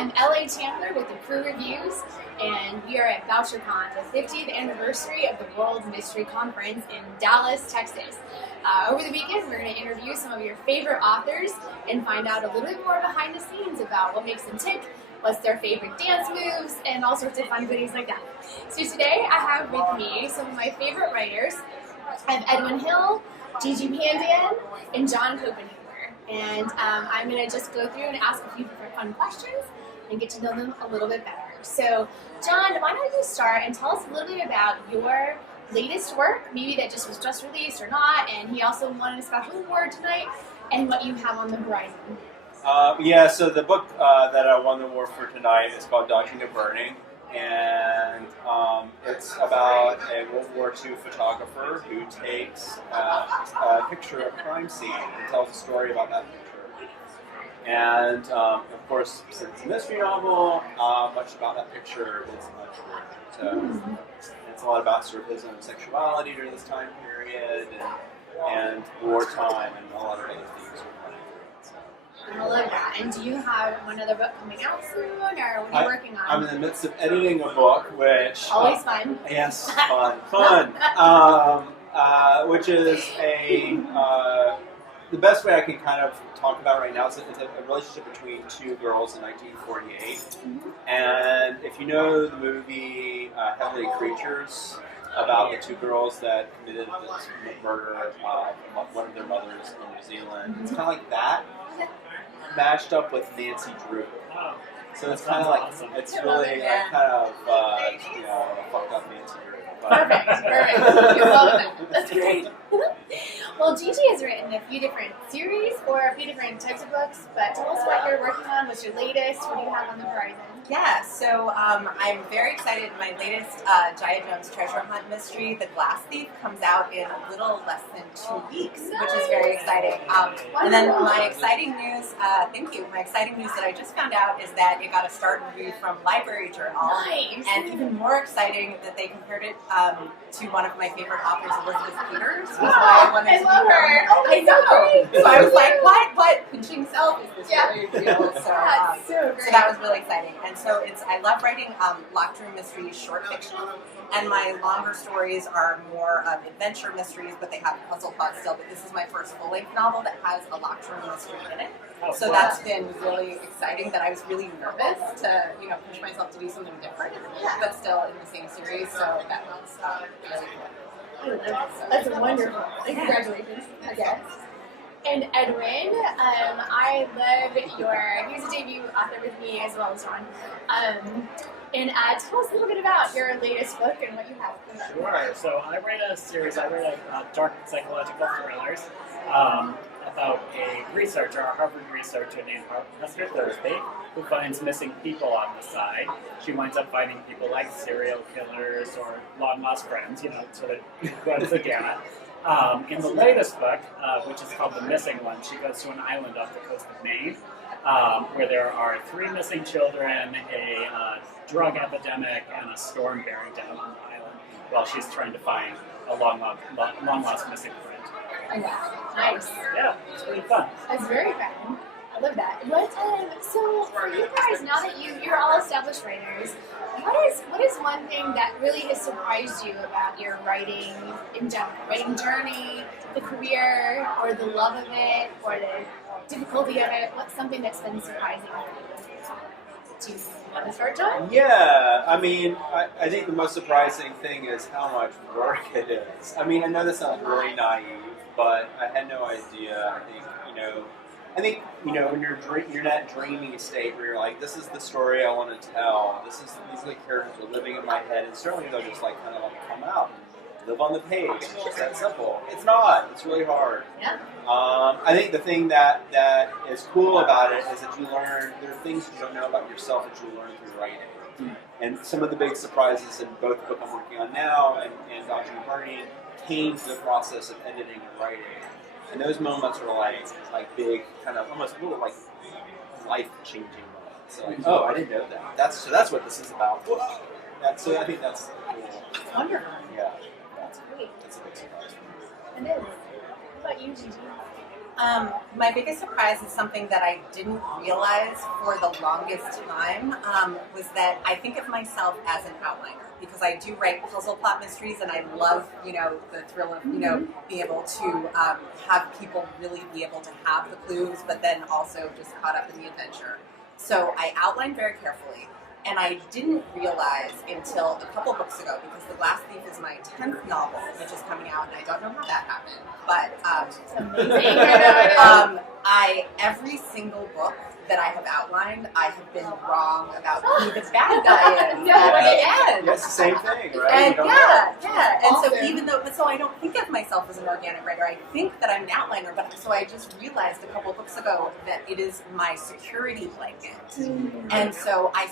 I'm LA Chandlar with the Crew Reviews, and we are at Bouchercon, the 50th anniversary of the World Mystery Conference in Dallas, Texas. Over the weekend, we're going to interview some of your favorite authors and find out a little bit more behind the scenes about what makes them tick, what's their favorite dance moves, and all sorts of fun goodies like that. So today I have with me some of my favorite writers. I have Edwin Hill, Gigi Pandian, and John Copenhaver. And I'm going to just go through and ask a few different fun questions and get to know them a little bit better. So, John, why don't you start and tell us a little bit about your latest work, maybe that just was just released or not, and he also won a special award tonight, and what you have on the horizon. So the book that I won the award for tonight is called Dodging a Burning, and it's about a World War II photographer who takes a picture of a crime scene and tells a story about that picture. And of course, since it's a mystery novel, much about that picture is untrue. So it's a lot about sort of his own sexuality during this time period and wartime and a lot of other themes. I love that. And do you have one other book coming out soon, or what are you working on? I'm in the midst of editing a book, which always fun. Yes, fun. Which is the best way I can kind of talk about right now is it's a relationship between two girls in 1948. Mm-hmm. And if you know the movie Heavenly Creatures, about the two girls that committed this murder of one of their mothers in New Zealand, it's kind of like that, mashed up with Nancy Drew. So it's kind of like, it's really like kind of, fucked up Nancy Drew. Perfect. You're welcome. That's great. Well, Gigi has written a few different series or a few different types of books, but tell us what you're working on. What's your latest? What do you have on the horizon? Yeah, so I'm very excited. My latest Jaya Jones treasure hunt mystery, The Glass Thief, comes out in a little less than 2 weeks, which is very exciting. And then my exciting news, thank you, my exciting news that I just found out is that it got a start review from Library Journal. Nice. And even more exciting that they compared it to one of my favorite authors, Elizabeth Peters, who's why I wanted to love her. Oh, I know. So I was like, what? Pinching self? Is this really real? So, that's so great. So that was really exciting. And so I love writing locked room mysteries, short fiction, and my longer stories are more of adventure mysteries, but they have puzzle plot still. But this is my first full-length novel that has a locked room mystery in it. So that's been really exciting. That I was really nervous to push myself to do something different, but still in the same series. So that was really cool. That's wonderful. Congratulations again. And Edwin, I love he's a debut author with me as well as John. And tell us a little bit about your latest book and what you have. Sure. So I write dark psychological thrillers about a Harvard researcher named Hester Thursday, who finds missing people on the side. She winds up finding people like serial killers or long lost friends, sort of runs the gamut. In the latest book, which is called The Missing One, she goes to an island off the coast of Maine, where there are 3 missing children, a drug epidemic, and a storm bearing down on the island, while she's trying to find a long lost missing friend. Oh, wow. Nice. Yeah, it's really fun. That's very fun. I love that. So for you guys, now that you're all established writers, what is one thing that really has surprised you about your writing in general? Writing journey, the career, or the love of it, or the difficulty of it? What's something that's been surprising to you? Want to start, John? Yeah, I mean, I think the most surprising thing is how much work it is. I mean, I know this sounds really naive, but I had no idea. I think when you're in that dreaming state where you're like, this is the story I want to tell. These are the characters are living in my head, and certainly they'll just like kind of like come out and live on the page. It's just that simple. It's not. It's really hard. Yeah. I think the thing that is cool about it is that you learn. There are things you don't know about yourself that you learn through writing. Mm-hmm. And some of the big surprises in both the book I'm working on now and Dodging a Burning came to the process of editing and writing. And those moments are like big, kind of almost little like life-changing moments. So like, oh, I didn't know that. That's what this is about. So I think that's cool. Wonderful. Yeah. That's great. That's a big surprise for me. It is. What about you, Gigi? My biggest surprise is something that I didn't realize for the longest time, was that I think of myself as an outliner, because I do write puzzle plot mysteries, and I love, the thrill of, being able to have people really be able to have the clues, but then also just caught up in the adventure. So I outline very carefully. And I didn't realize until a couple books ago, because The Glass Thief is my 10th novel, which is coming out, and I don't know how that happened. But every single book that I have outlined, I have been wrong about who the bad guy is at the end. That's the same thing, right? And so I don't think of myself as an organic writer. I think that I'm an outliner, but so I just realized a couple books ago that it is my security blanket. And so I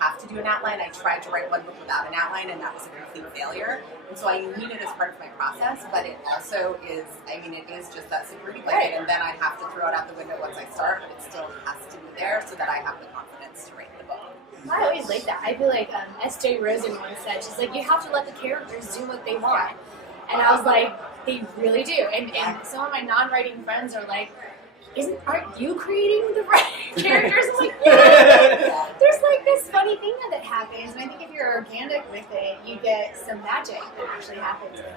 have to do an outline. I tried to write one book without an outline, and that was a complete failure. And so I need it as part of my process, but it also is, it is just that security blanket, and then I have to throw it out the window once I start, but it still has to be there so that I have the confidence to write the book. I always like that. I feel like S.J. Rosen once said, she's like, you have to let the characters do what they want. And I was like, they really do. And some of my non-writing friends are like, aren't you creating the characters? I'm like, yeah. There's like this funny thing that happens, and I think if you're organic with it, you get some magic that actually happens with it.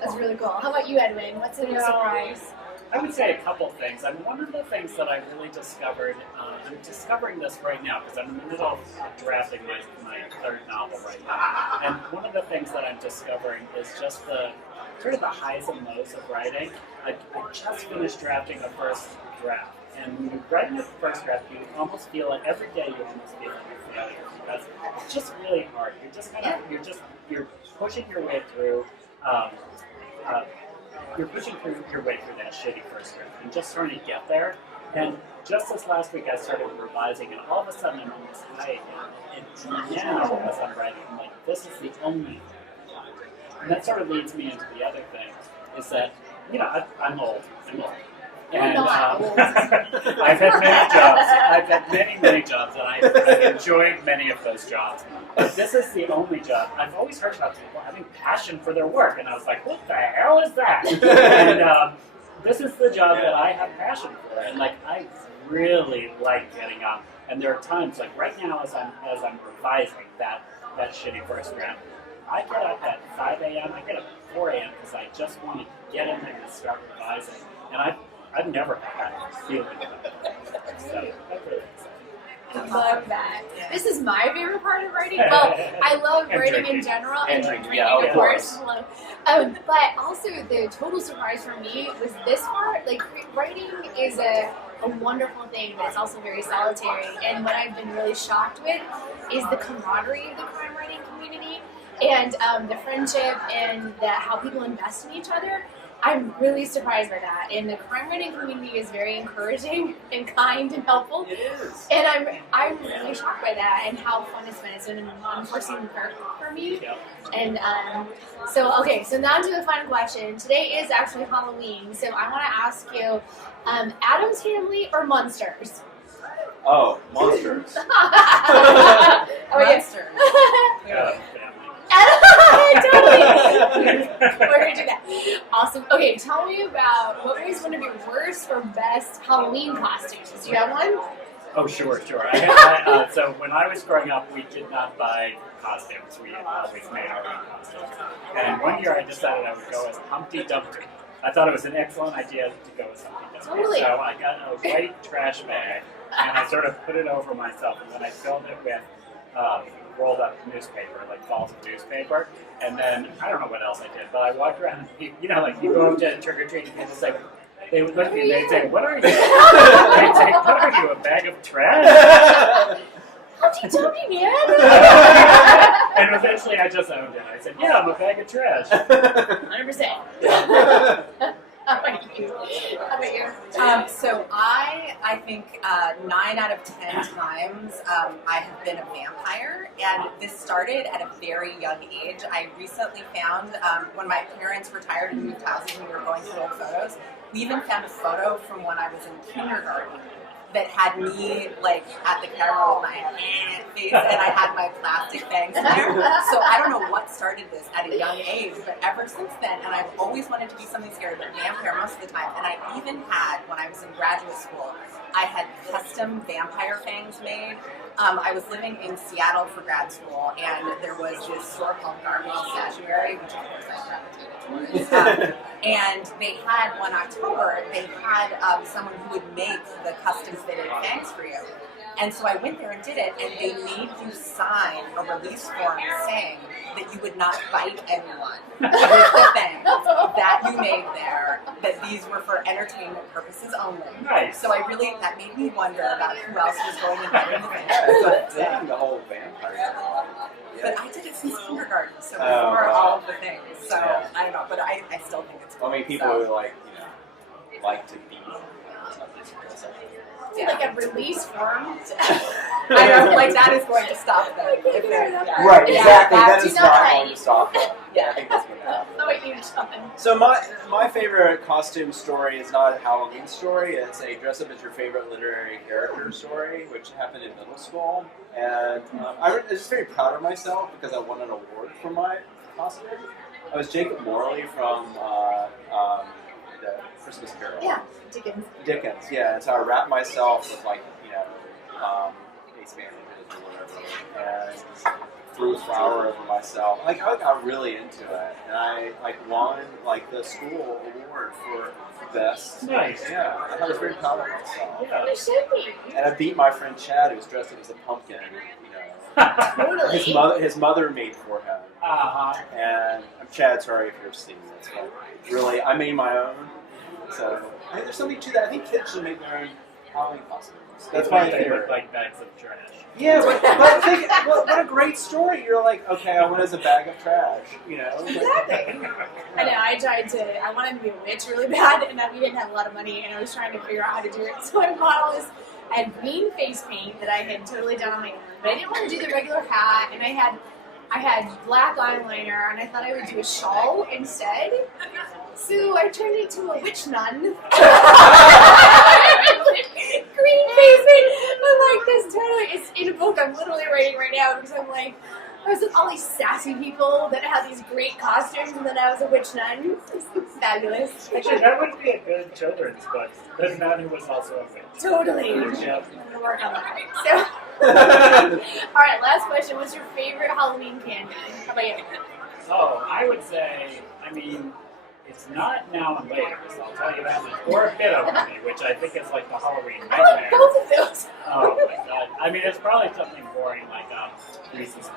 That's really cool. How about you, Edwin? What's a new surprise? I would say a couple things. One of the things that I really discovered, I'm discovering this right now because I'm in the middle of drafting my third novel right now. And one of the things that I'm discovering is just the sort of the highs and lows of writing. I just finished drafting the first draft. And when you're writing the first draft, you almost feel like every day you almost feel like a failure because it's just really hard. You're just kind of, you're pushing your way through, your way through that shitty first draft and just trying to get there. And just this last week, I started revising, and all of a sudden, I'm on this high again. And now, as I'm writing, I'm like, this is the only. And that sort of leads me into the other thing, is that, I'm old. And I've had many jobs. I've had many jobs, and I've enjoyed many of those jobs. But this is the only job. I've always heard about people having passion for their work, and I was like, what the hell is that? And this is the job that I have passion for, and I really like getting up. And there are times, right now, as I'm revising that shitty first draft, I get up at 5 a.m. I get up at 4 a.m. because I just want to get in there and start revising. And I've never had that feeling about that. So that's really exciting. I love that. This is my favorite part of writing. Well, I love writing in general and drinking, of course. But also the total surprise for me was this part. Writing is a wonderful thing, but it's also very solitary. And what I've been really shocked with is the camaraderie of the crime writing community and the friendship and how people invest in each other. I'm really surprised by that, and the crime writing community is very encouraging and kind and helpful. It is. And I'm really shocked by that and how fun it's been. It's been an unforeseen perk for me. Yep. And so now to the final question. Today is actually Halloween, so I want to ask you, Addams Family or Monsters? Oh, Monsters. Monsters. Yeah. Totally. We're gonna do that. Awesome. Okay, tell me about what was one of your worst or best Halloween costumes. Do you have one? Oh, sure. So when I was growing up, we did not buy costumes. We always made our own costumes. And one year I decided I would go as Humpty Dumpty. I thought it was an excellent idea to go as Humpty Dumpty. Totally. So I got a white trash bag, and I sort of put it over myself, and then I filled it with rolled up newspaper, balls of newspaper, and then I don't know what else I did, but I walked around, you go up to trick or treat, and they would look at me and they'd say, "What are you?" They'd say, "What are you, a bag of trash?" Humpty Dumpty, man. And eventually I just owned it. I said, "Yeah, I'm a bag of trash." 100%. How about you? So I think 9 out of 10 times I have been a vampire, and this started at a very young age. I recently found, when my parents retired and moved houses and we were going through old photos, we even found a photo from when I was in kindergarten. that had me like at the camera with my face, and I had my plastic fangs in there. So I don't know what started this at a young age, but ever since then, and I've always wanted to be something scary, but vampire most of the time. And I even had, when I was in graduate school, I had custom vampire fangs made. I was living in Seattle for grad school, and there was this store called Garbage Statuary, which of course I gravitated towards. And they had, one October, they had someone who would make the custom fitted fangs for you. And so I went there and did it, and they made you sign a release form saying that you would not bite anyone with the fangs that you made there, that these were for entertainment purposes only. Nice. So I really, that made me wonder about who else was going and biting the fangs. Yeah, the whole vampire. But I did it since kindergarten, so before all of the things. So I don't know, but I still think it's cool. I mean, people who like to be. Like a release form. I know, like that is going to stop them. If they're, Right, exactly. Yeah, That do is not not bite. going to stop them. Yeah. I think that's going to happen. How about you, John? So my favorite costume story is not a Halloween story. It's a dress up as your favorite literary character story, which happened in middle school. And I was just very proud of myself because I won an award for my costume. I was Jacob Morley from the Christmas Carol. Yeah, Dickens. Dickens, yeah. And so I wrapped myself with face bandages or whatever, and threw a flower over myself. I got really into it, and I won the school award for best. Nice. Yeah, I was very proud of myself. Yeah. You should be. And I beat my friend Chad, who was dressed up as a pumpkin. Totally. His mother made for him. And I'm Chad. Sorry if you're seeing this, but really, I made my own. So I think there's something to that. I think kids should make their own Halloween costumes. That's my They favorite. look like bags of trash. Yeah, but think, what a great story. You're like, okay, I went as a bag of trash, Exactly. I know, I wanted to be a witch really bad, and we didn't have a lot of money, and I was trying to figure out how to do it. So I bought all this, I had green face paint that I had totally done on my own, but I didn't want to do the regular hat, and I had black eyeliner, and I thought I would do a shawl instead. So I turned into a witch nun. Green face paint. I'm like, this totally, it's in a book I'm literally writing right now because I'm like, I was with all these sassy people that had these great costumes, and then I was a witch nun. It's fabulous. Actually, that would be a good children's book. The nun who was also a witch. Totally. Yeah. I'm going to work on that. So, all right, last question. What's your favorite Halloween candy? How about you? Oh, I would say, it's not now and later, so I'll tell you that much. Or a bit over me, which I think is like the Halloween I like nightmare. both of those. Oh my god. It's probably something boring like Reese's. Those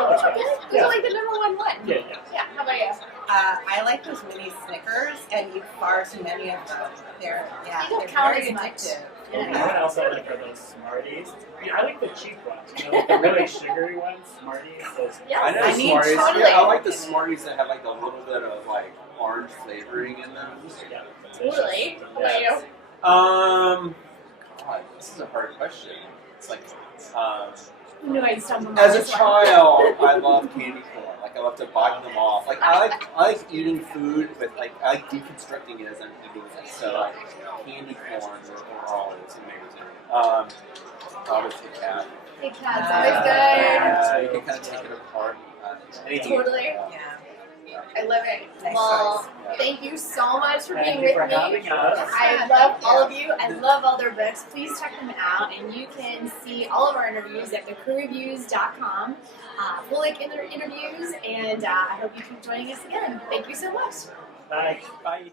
are like the number one. Yeah. Yeah, how about you? I like those mini Snickers and eat far too many of them. They're They don't they're count very as much. addictive. You know what else I like are those Smarties. I like the cheap ones. Like the really sugary ones, Smarties. Those. Yes, I know I mean, Smarties. totally. Yeah, I like the Smarties that have a little bit of orange flavoring in them. Yeah, Totally. How about you? God, this is a hard question. It's No, I stumbled as on a this one. child, I love candy corn. I love to bite them off. I like eating food, but I like deconstructing it as I'm eating it. So candy corn are always amazing. Obviously cat. Hey, cat's always good. Yeah, you can kind of take it apart. Anything. Totally. Yeah. I love it. Nice Well, choice. thank you so much for Thank being you with for me. having us. I love all of you. I love all their books. Please check them out, and you can see all of our interviews at thecrewreviews.com. We'll link in their interviews, and I hope you keep joining us again. Thank you so much. Bye. Bye.